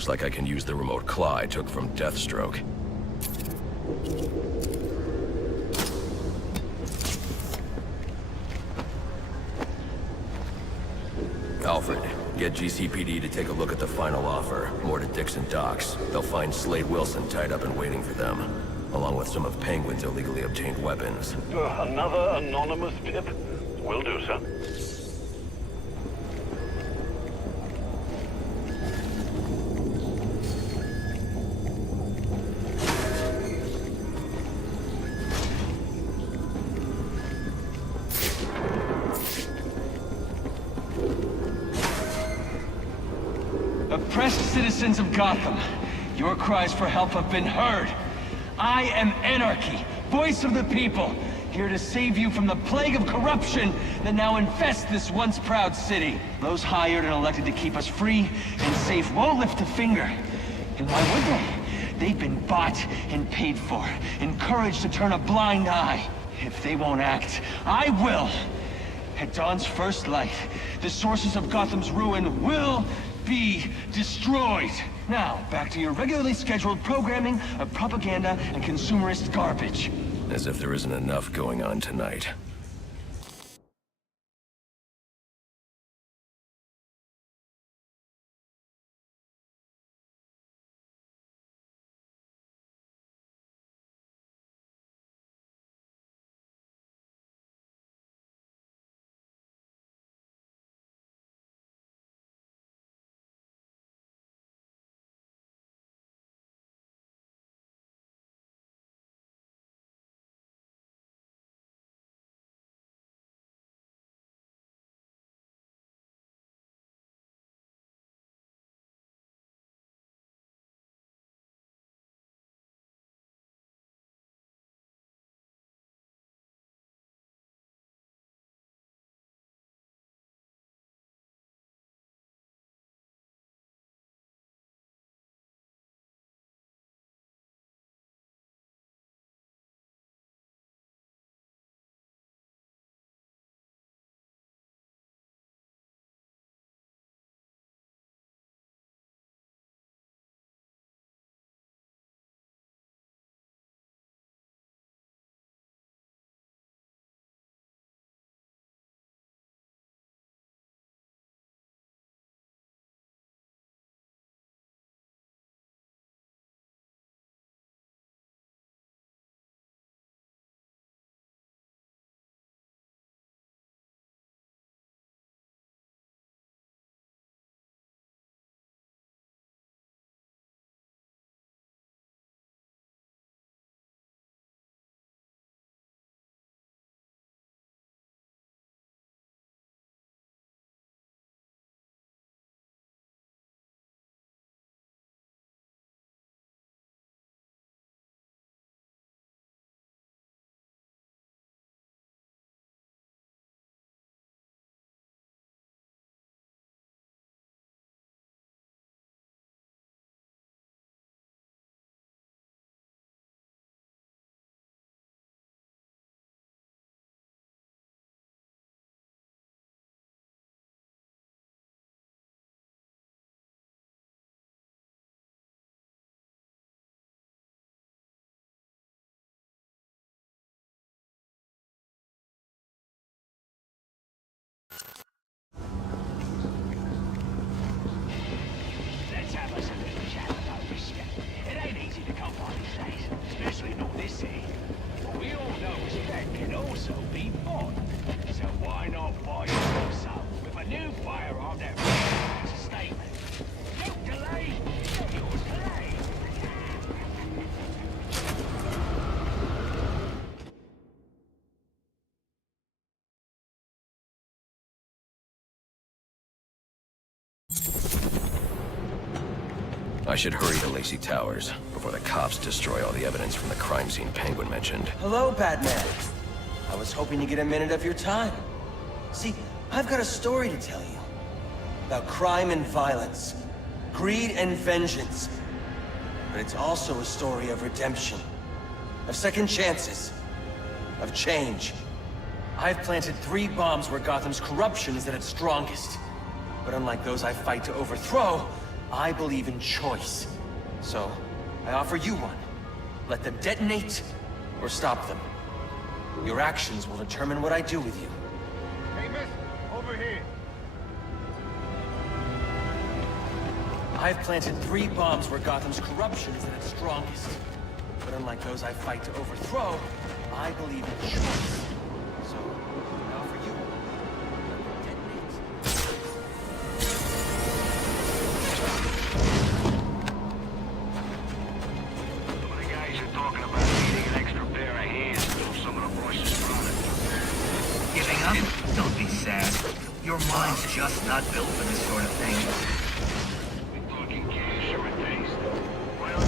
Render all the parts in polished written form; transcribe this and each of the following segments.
Looks like I can use the remote claw I took from Deathstroke. Alfred, get GCPD to take a look at the final offer. More to Dixon Docks. They'll find Slade Wilson tied up and waiting for them, along with some of Penguin's illegally obtained weapons. Another anonymous tip? Will do, sir. Oppressed citizens of Gotham, your cries for help have been heard. I am Anarchy, voice of the people, here to save you from the plague of corruption that now infests this once proud city. Those hired and elected to keep us free and safe won't lift a finger. And why would they? They've been bought and paid for, encouraged to turn a blind eye. If they won't act, I will. At dawn's first light, the sources of Gotham's ruin will be destroyed. Now, back to your regularly scheduled programming of propaganda and consumerist garbage. As if there isn't enough going on tonight. Let's have us a little chat about respect. It ain't easy to come by these days, especially not this city. But we all know respect can also be bought. So why not buy yourself some with a new firearm that requires a statement? Don't delay, get yours today. I should hurry to Lacey Towers before the cops destroy all the evidence from the crime scene Penguin mentioned. Hello, Batman. I was hoping to get a minute of your time. See, I've got a story to tell you. About crime and violence. Greed and vengeance. But it's also a story of redemption. Of second chances. Of change. I've planted 3 bombs where Gotham's corruption is at its strongest. But unlike those I fight to overthrow, I believe in choice. So, I offer you one. Let them detonate, or stop them. Your actions will determine what I do with you. Hey, miss, over here. I've planted 3 bombs where Gotham's corruption is at its strongest. But unlike those I fight to overthrow, I believe in choice. So, I offer you one. Let them detonate. The guys are talking about needing an extra pair of hands to do some of the Bush's products. Giving up? Don't be sad. Your mind's just not built for this sort of thing. We talking cash or a taste? Well,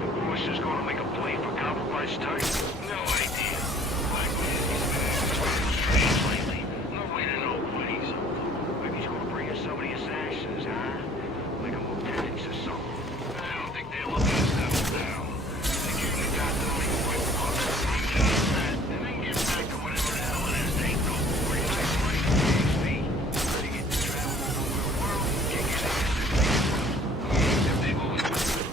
the Bush is gonna make a play for compromise time? No idea. Black man, he's been acting strange lately. No way to know what he's up to. Maybe he's gonna bring us some of the assassins, huh? Like a lieutenant or something. I don't think they're looking to settle down. They give the goddamn quick look, find out that, and then get back to whatever the hell it is they do. Pretty nice place to PhD. They get to travel all over the world, kick his ass and take it from. Yeah, if they've always been.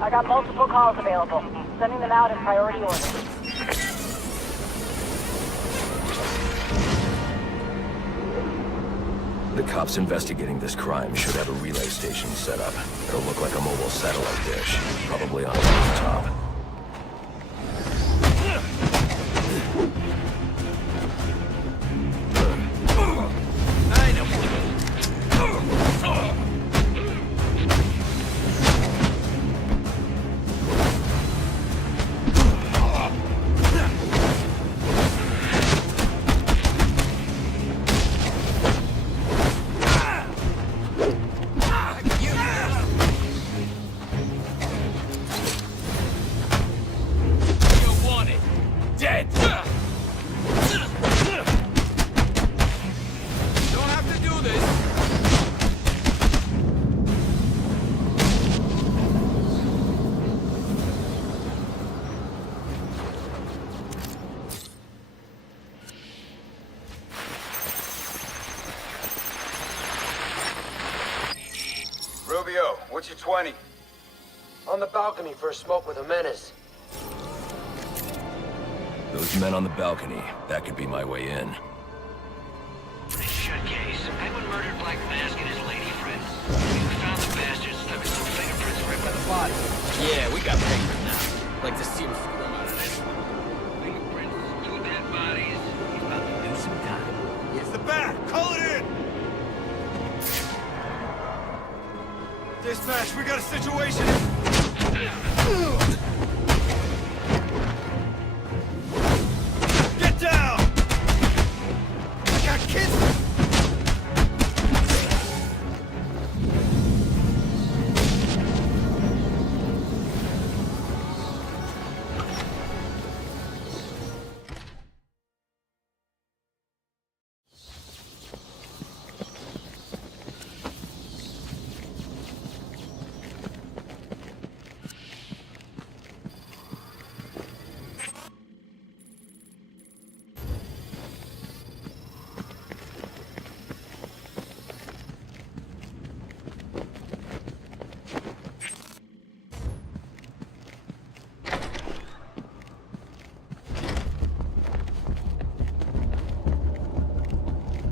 I got multiple calls available. Sending them out in priority order. The cops investigating this crime should have a relay station set up. It'll look like a mobile satellite dish, probably on a rooftop. Rubio, what's your 20? On the balcony for a smoke with a menace. Those men on the balcony, that could be my way in. This shut case. Penguin murdered Black Mask and his lady friend. We found the bastards, stuck his little fingerprints right by the body. Yeah, we got Penguin now. Like to see him scream out of this. Fingerprints, 2 dead bodies. He's about to do some time. It's the bat! Call it in! Dispatch, we got a situation! Get down! I got kids!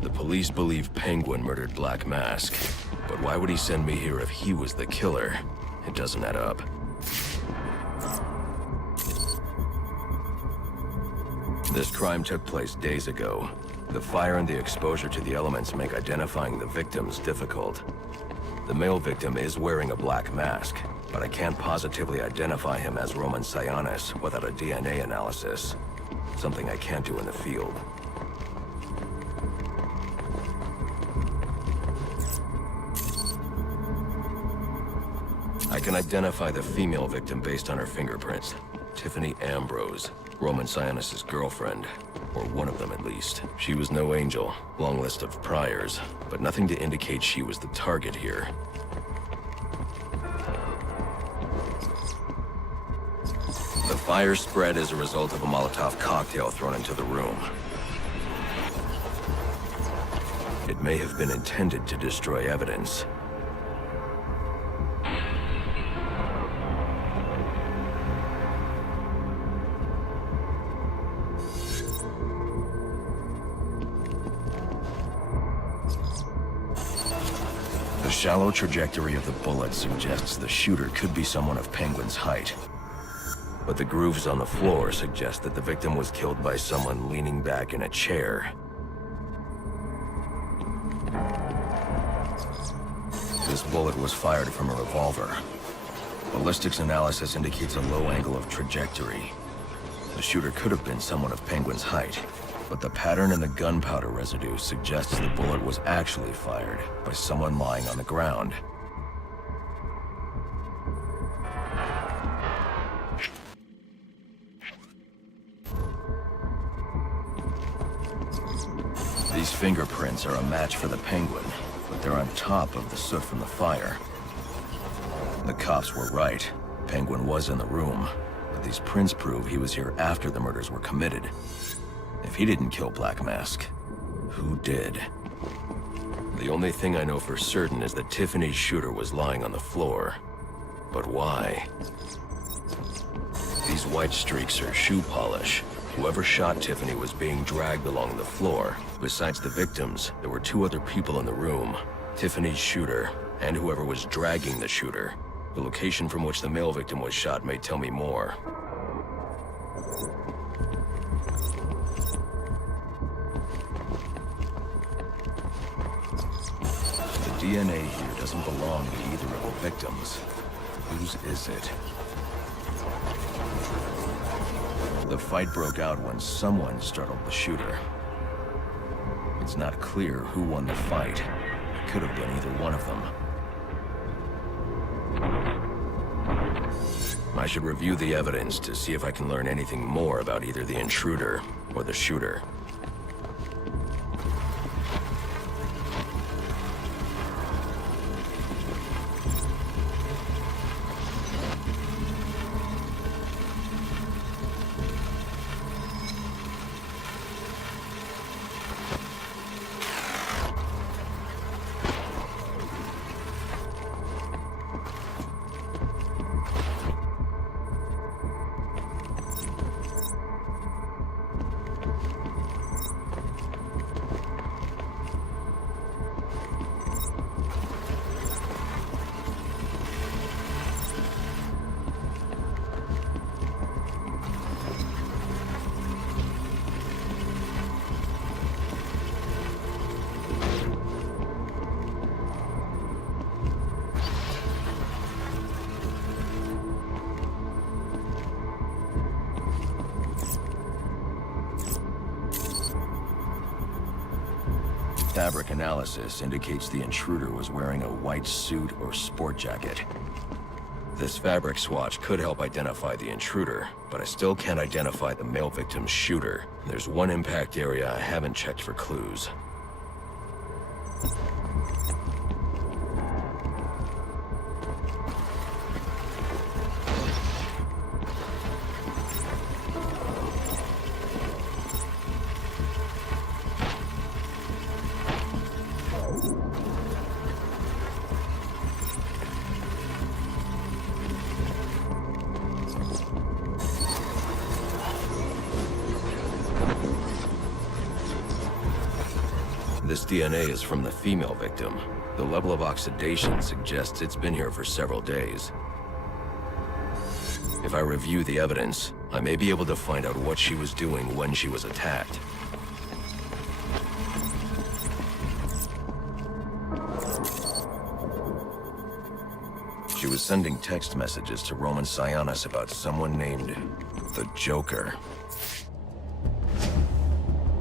The police believe Penguin murdered Black Mask, but why would he send me here if he was the killer? It doesn't add up. This crime took place days ago. The fire and the exposure to the elements make identifying the victims difficult. The male victim is wearing a black mask, but I can't positively identify him as Roman Sionis without a DNA analysis. Something I can't do in the field. I can identify the female victim based on her fingerprints. Tiffany Ambrose, Roman Sionis' girlfriend. Or one of them at least. She was no angel, long list of priors, but nothing to indicate she was the target here. The fire spread as a result of a Molotov cocktail thrown into the room. It may have been intended to destroy evidence. The shallow trajectory of the bullet suggests the shooter could be someone of Penguin's height. But the grooves on the floor suggest that the victim was killed by someone leaning back in a chair. This bullet was fired from a revolver. Ballistics analysis indicates a low angle of trajectory. The shooter could have been someone of Penguin's height, but the pattern in the gunpowder residue suggests the bullet was actually fired by someone lying on the ground. These fingerprints are a match for the Penguin, but they're on top of the soot from the fire. The cops were right. Penguin was in the room, but these prints prove he was here after the murders were committed. If he didn't kill Black Mask, who did? The only thing I know for certain is that Tiffany's shooter was lying on the floor. But why? These white streaks are shoe polish. Whoever shot Tiffany was being dragged along the floor. Besides the victims, there were two other people in the room. Tiffany's shooter, and whoever was dragging the shooter. The location from which the male victim was shot may tell me more. The DNA here doesn't belong to either of the victims. Whose is it? The fight broke out when someone startled the shooter. It's not clear who won the fight. It could have been either one of them. I should review the evidence to see if I can learn anything more about either the intruder or the shooter. Fabric analysis indicates the intruder was wearing a white suit or sport jacket. This fabric swatch could help identify the intruder, but I still can't identify the male victim's shooter. There's one impact area I haven't checked for clues. This DNA is from the female victim. The level of oxidation suggests it's been here for several days. If I review the evidence, I may be able to find out what she was doing when she was attacked. She was sending text messages to Roman Sionis about someone named the Joker.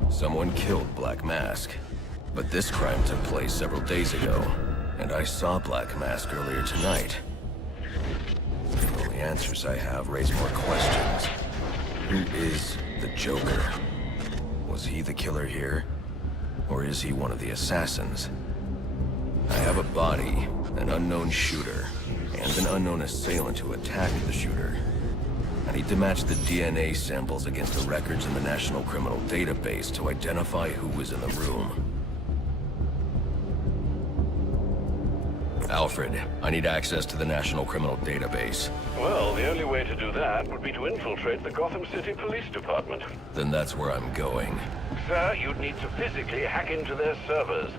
Someone killed Black Mask, but this crime took place several days ago, and I saw Black Mask earlier tonight. The only answers I have raise more questions. Who is the Joker? Was he the killer here? Or is he one of the assassins? I have a body, an unknown shooter, and an unknown assailant who attacked the shooter. I need to match the DNA samples against the records in the National Criminal Database to identify who was in the room. Alfred, I need access to the National Criminal Database. Well, the only way to do that would be to infiltrate the Gotham City Police Department. Then that's where I'm going. Sir, you'd need to physically hack into their servers.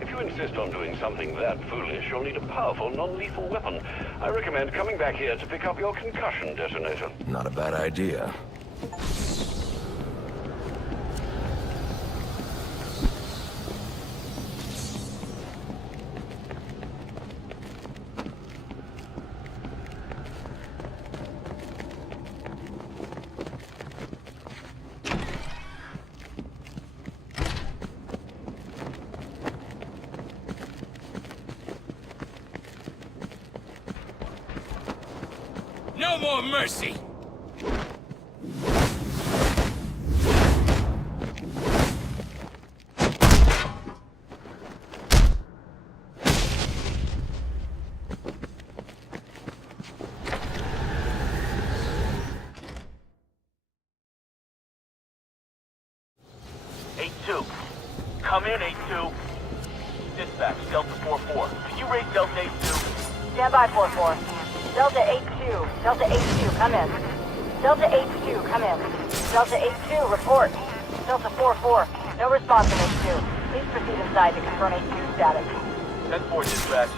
If you insist on doing something that foolish, you'll need a powerful, non-lethal weapon. I recommend coming back here to pick up your concussion detonator. Not a bad idea. No more mercy! Come in, 8-2. Dispatch, Delta 4-4. Can you raise Delta 8-2? Stand by, 4-4. Delta 8-2. Delta 8-2, come in. Delta 8-2, come in. Delta 8-2, report. Delta 4-4, no response from 8-2. Please proceed inside to confirm 8-2 status. 10-4, dispatch.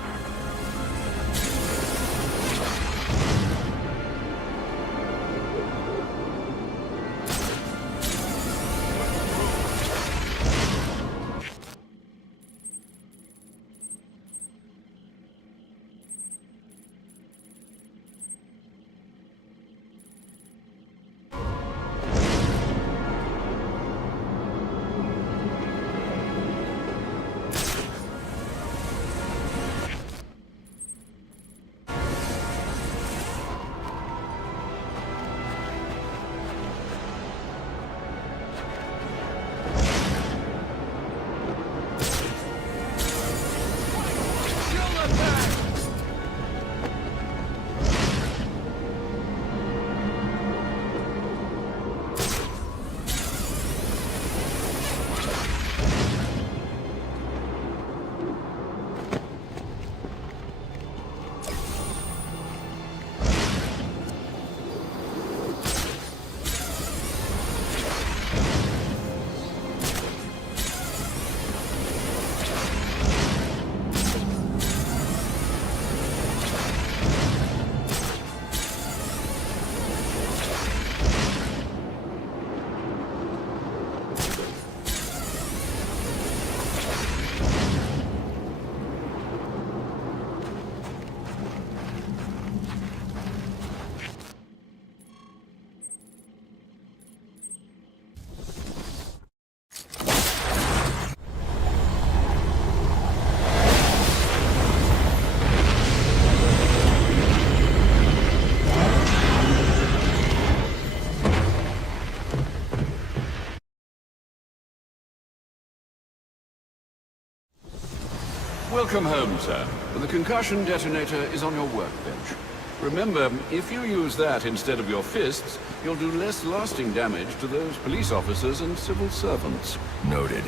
Welcome home, sir. The concussion detonator is on your workbench. Remember, if you use that instead of your fists, you'll do less lasting damage to those police officers and civil servants. Noted.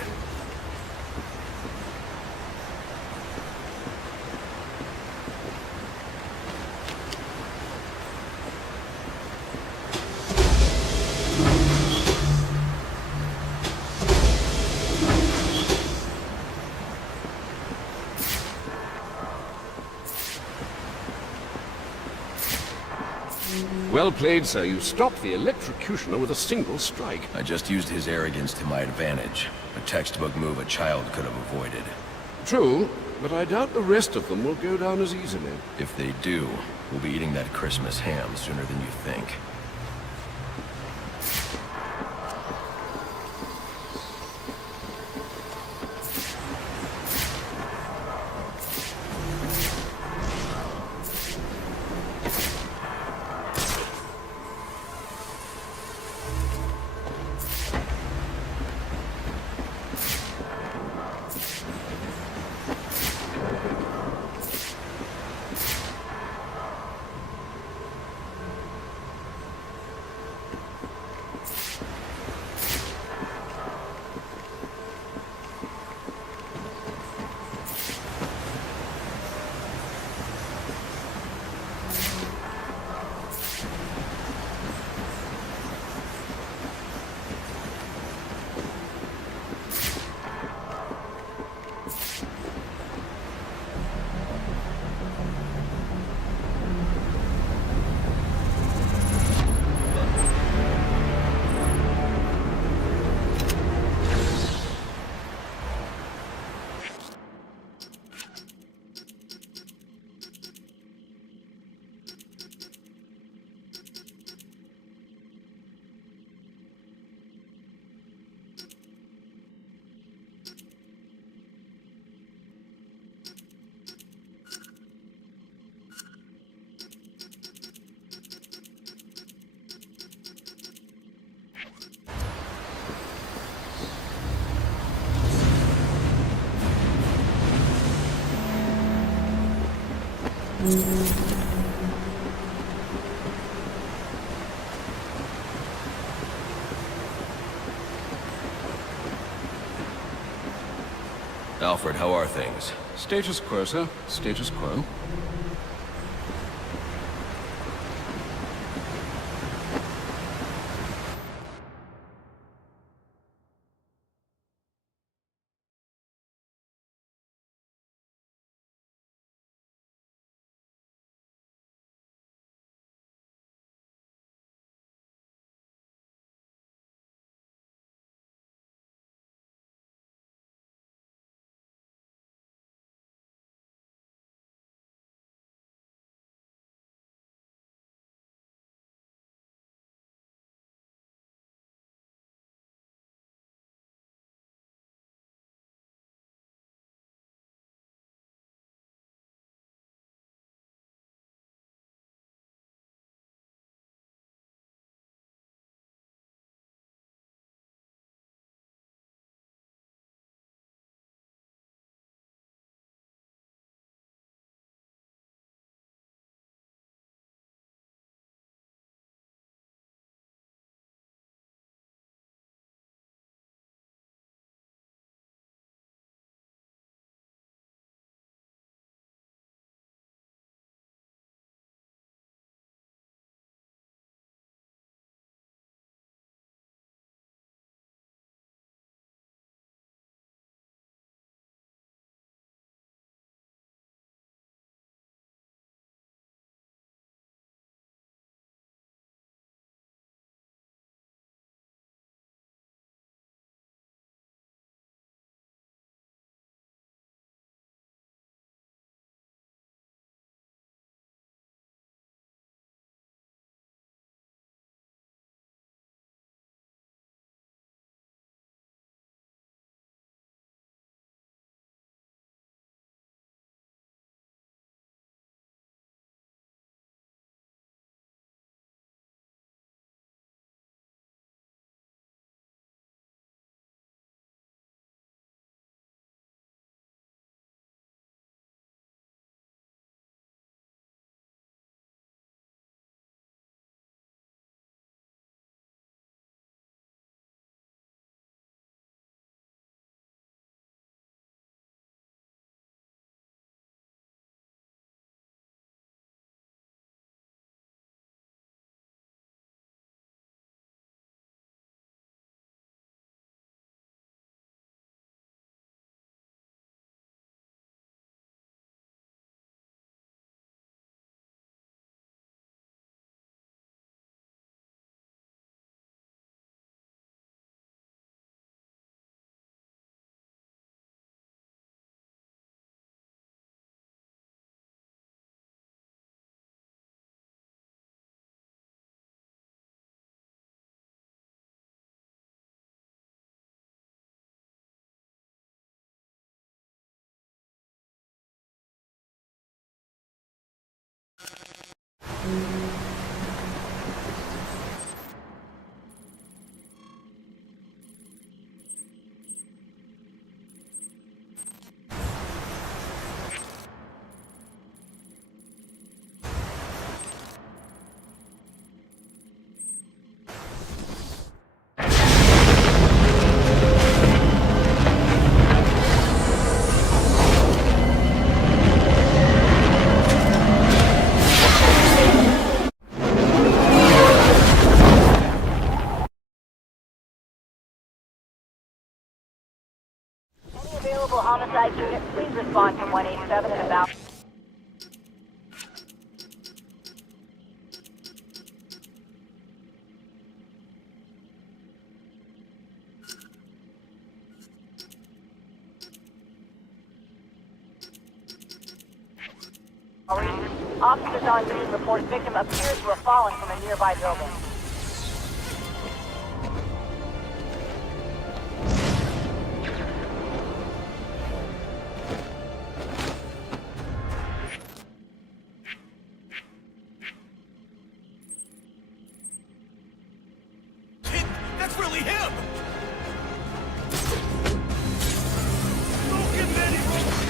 Well played, sir. You stopped the electrocutioner with a single strike. I just used his arrogance to my advantage. A textbook move a child could have avoided. True, but I doubt the rest of them will go down as easily. If they do, we'll be eating that Christmas ham sooner than you think. Alfred, how are things? Status quo, sir. Status quo. Units, please respond to 187 and about. Officers on scene report victim appears to have fallen from a nearby building. Kid, that's really him! Don't give him any room!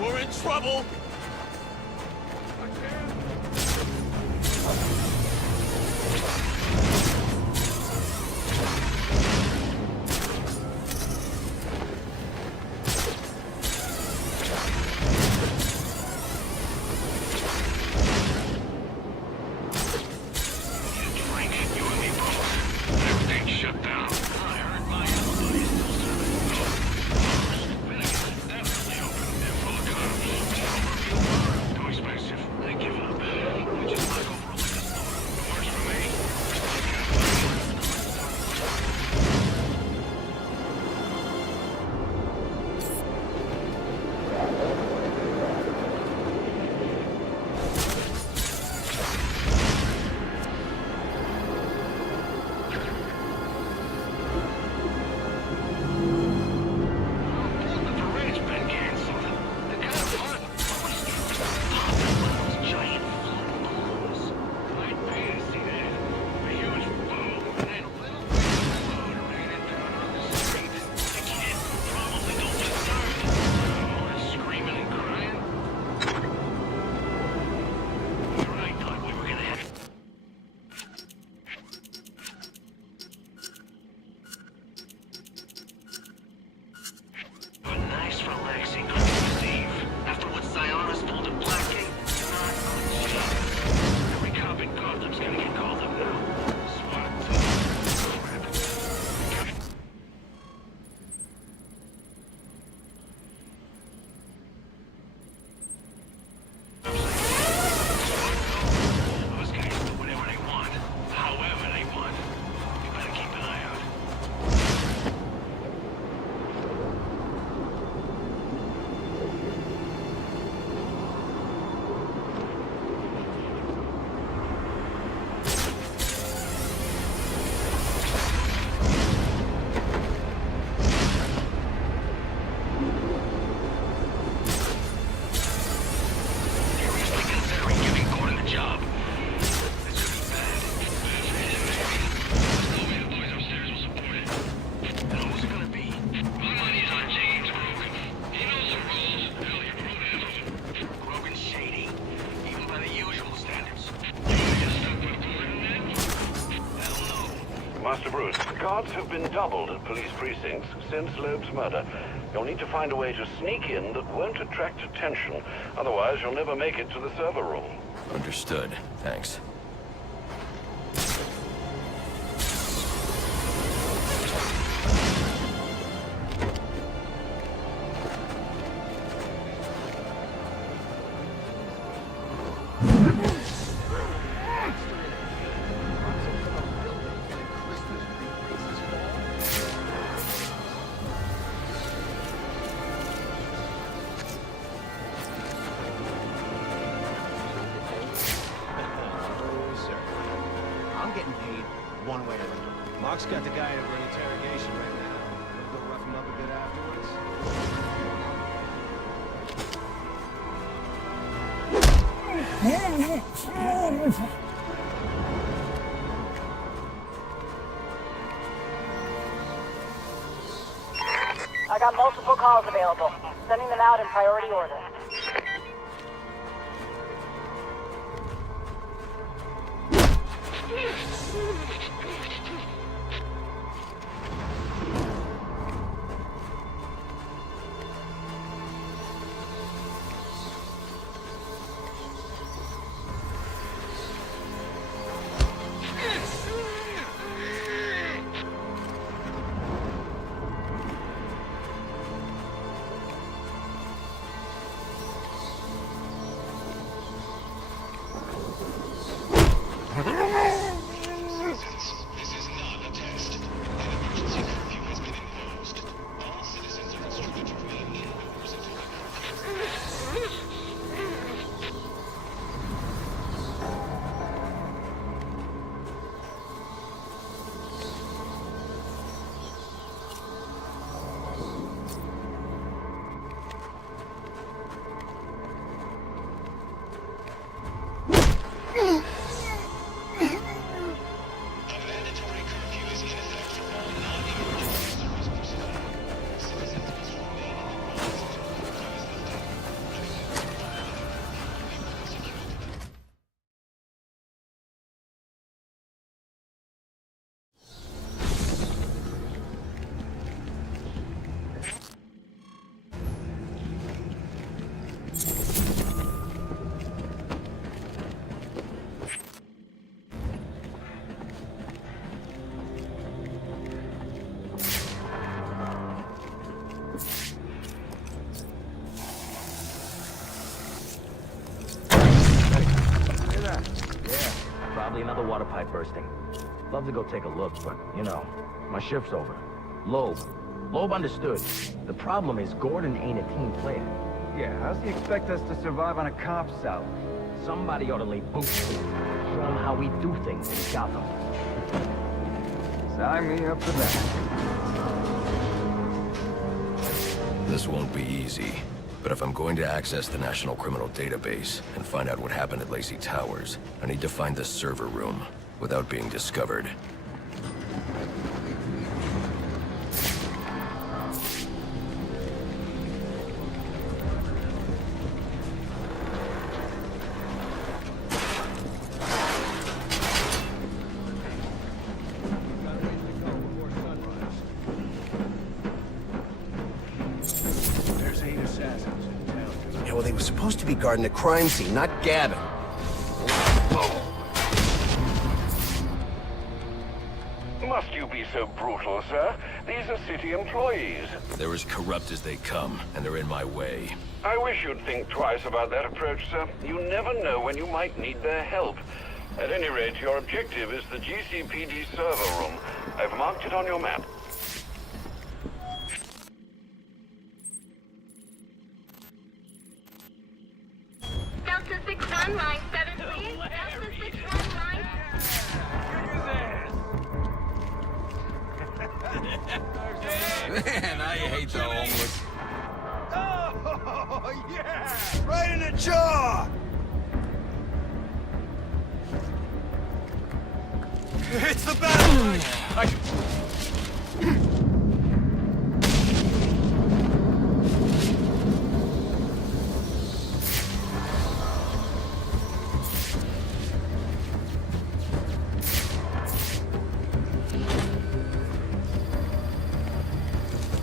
We're in trouble! Master Bruce, guards have been doubled at police precincts since Loeb's murder. You'll need to find a way to sneak in that won't attract attention. Otherwise, you'll never make it to the server room. Understood. Thanks. Hawk's got the guy over in interrogation right now. We'll go rough him up a bit afterwards. I got multiple calls available. Sending them out in priority order. Probably another water pipe bursting. Love to go take a look, but, you know, my shift's over. Loeb understood. The problem is Gordon ain't a team player. Yeah, how's he expect us to survive on a cop's salary? Somebody ought to lay boots to him. Show him how we do things in Gotham. Sign me up for that. This won't be easy, but if I'm going to access the National Criminal Database and find out what happened at Lacey Towers, I need to find the server room without being discovered. Yeah, well, they were supposed to be guarding the crime scene, not Gavin. Must you be so brutal, sir? These are city employees. They're as corrupt as they come, and they're in my way. I wish you'd think twice about that approach, sir. You never know when you might need their help. At any rate, your objective is the GCPD server room. I've marked it on your map. Delta 6-1, line 7, please. Delta 6-1, line... Man, I hate the homeless. Oh, yeah! Right in the jaw! It's the battle!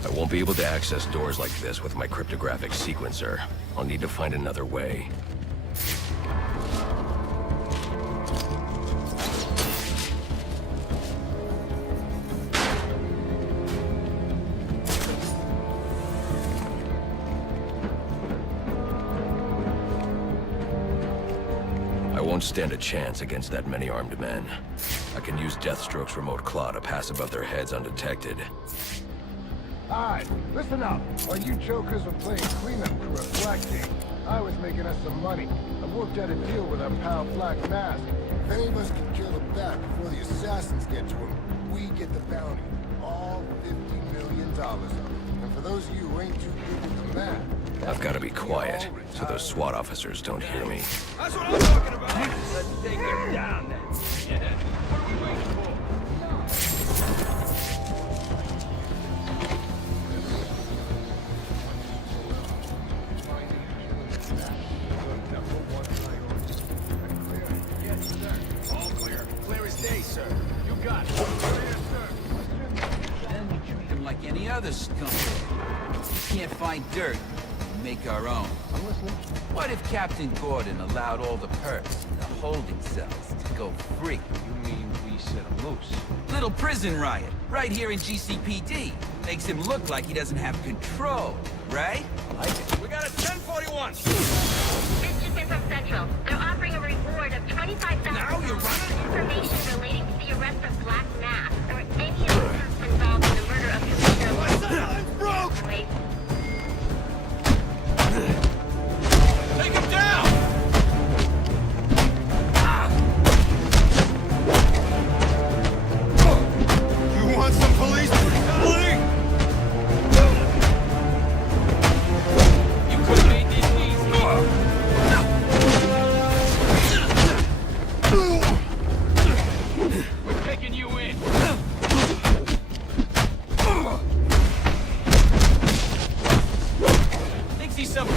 I won't be able to access doors like this with my cryptographic sequencer. I'll need to find another way. I won't stand a chance against that many armed men. I can use Deathstroke's remote claw to pass above their heads undetected. Alright, listen up. While you jokers were playing cleanup crew at Blackgate, I was making us some money. I worked out a deal with our pal Black Mask. If any of us can kill the Bat before the assassins get to him, we we get the bounty. All $50 million of it. And for those of you who ain't too good with the math... I've got to be quiet, so those SWAT officers don't hear me. That's what I'm talking about! Let's take her down then. Yeah. What are we waiting for? All clear. Clear as day, sir. You got it. Clear, sir. Then we treat him like any other scumbag. We can't find dirt. We make our own. I'm listening. What if Captain Gordon allowed all the perks in the holding cells to go free? You mean we set him loose? Little prison riot, right here in GCPD. Makes him look like he doesn't have control, right? We got a 1041! This just in from Central. They're offering a reward of $25,000 Now you're running? for information relating to the arrest of Black Mass or any other person involved in the murder of Commissioner Silence broke! Wait. Take him down! You want some police brutality? You could've made this easy. We're taking you in. Thinks he's some...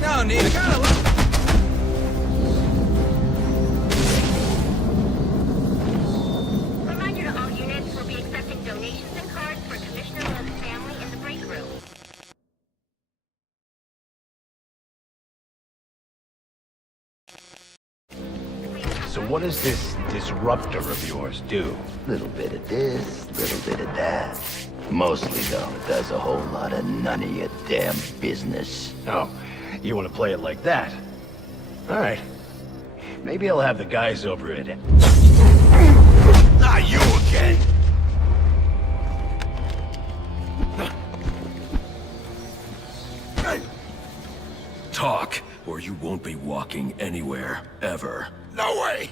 No need. Reminder to all units, we'll be accepting donations and cards for Commissioner Love's family in the break room. So what does this disruptor of yours do? Little bit of this, little bit of that. Mostly, though, it does a whole lot of none of your damn business. Oh, you want to play it like that? All right. Maybe I'll have the guys over at it. Not you again! Talk, or you won't be walking anywhere, ever. No way!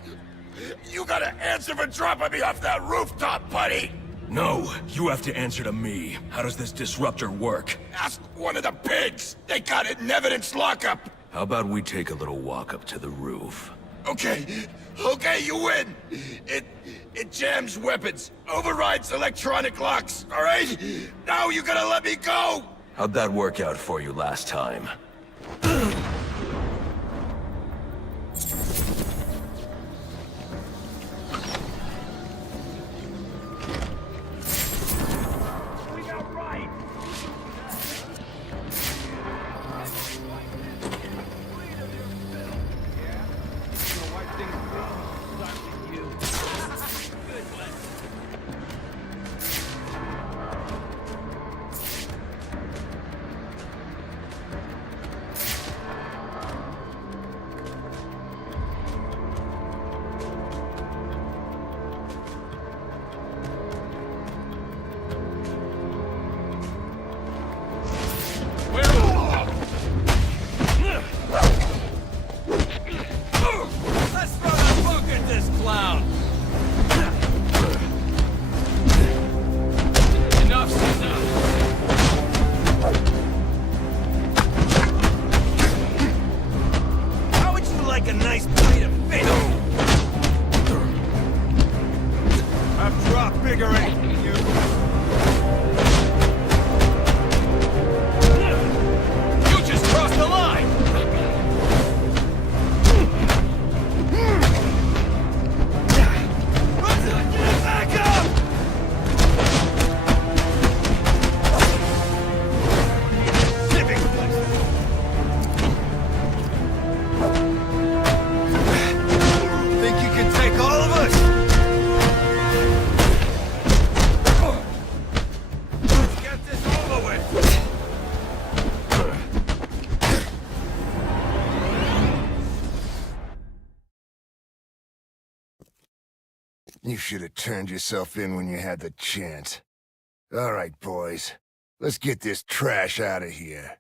You gotta answer for dropping me off that rooftop, buddy! No, you have to answer to me. How does this disruptor work? Ask one of the pigs! They got it in evidence lockup! How about we take a little walk up to the roof? Okay, you win! It jams weapons, overrides electronic locks, alright? Now you gotta let me go! How'd that work out for you last time? Let's throw the book at this clown! Enough's enough! How would you like a nice plate of fish? I've dropped bigger ink than you. You just crossed the line! Back up! Living place. Think you can take all of us? Let's get this over with. You should have turned yourself in when you had the chance. All right, boys. Let's get this trash out of here.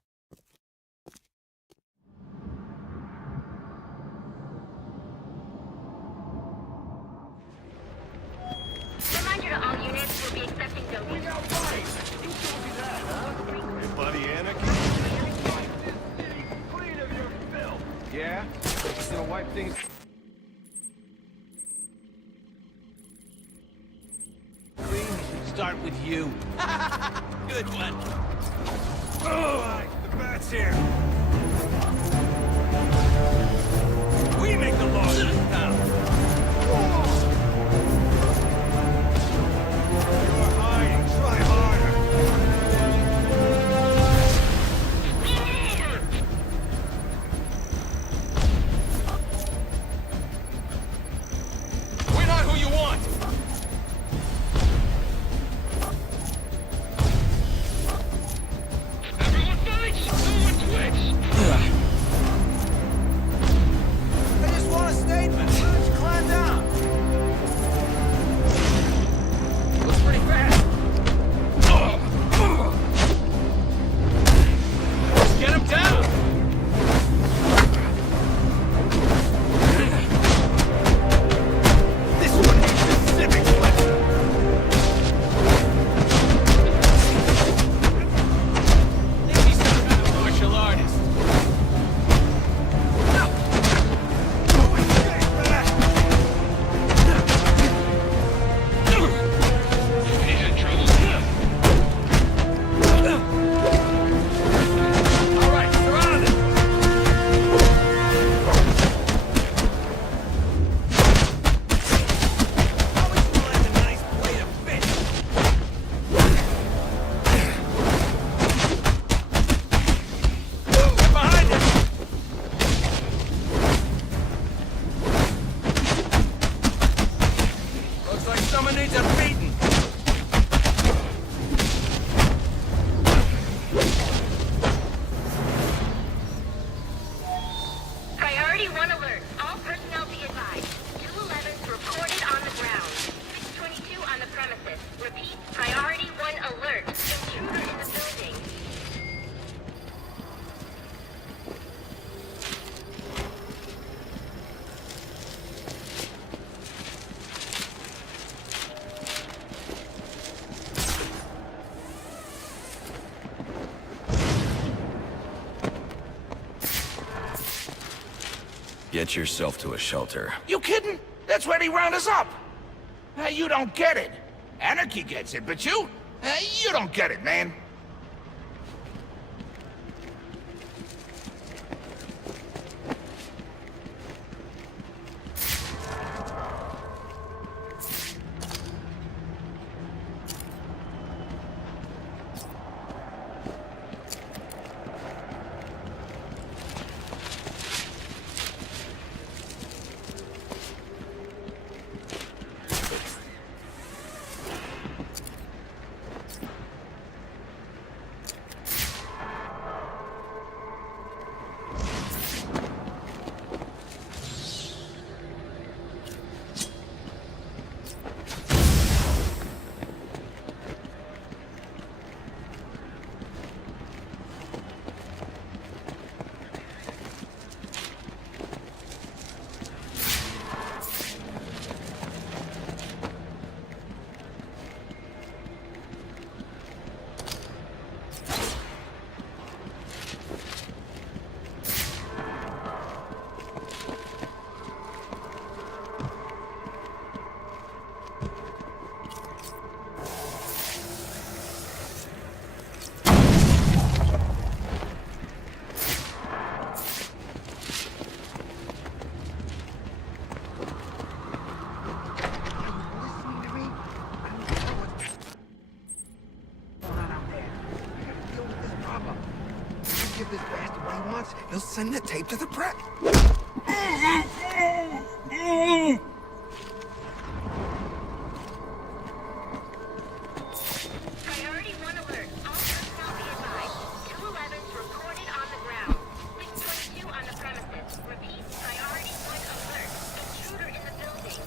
Bogey. Hey, buddy, Anarchy? Yeah? He's gonna wipe things... Clean, start with you. Good one. Oh, the bat's here. We make the laws in this town. You're hiding. Try harder. We're not who you want. Everyone fights! No one quits! I just want a statement. Why don't you climb down? Looks pretty fast. Let's get him down. This one needs a civics lesson. Think he's some kind of martial artist. No. He's in trouble. All right, surround him. Always find a nice plate of fish. Get behind him. Looks like someone needs a beating. Priority 1 alert. All personnel be advised. 211's reported on the ground. 622 on the premises. Repeat, priority 1 alert. Intruder in the building. Get yourself to a shelter. You kidding? That's where they round us up. You don't get it. Anarchy gets it, but you don't get it, man. Give this bastard what he wants, he'll send the tape to the press. Priority 1 alert. All personnel be advised. 211's reported on the ground. 622 on the premises. Repeat, priority 1 alert. Intruder in the building.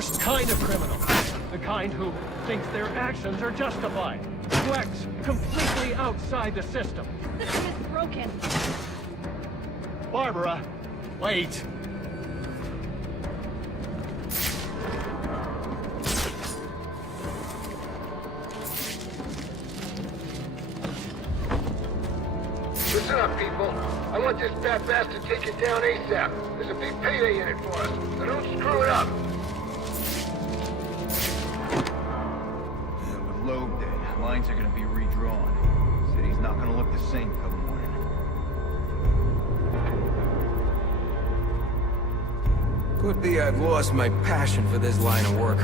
worst kind of criminal. The kind who thinks their actions are justified. Who acts completely outside the system. The system is broken. Barbara, wait. Listen up, people. I want this fat bastard taken down ASAP. There's a big payday in it for us, so don't screw it up. With Loeb dead, lines are gonna be redrawn. City's not gonna look the same come morning. Could be I've lost my passion for this line of work.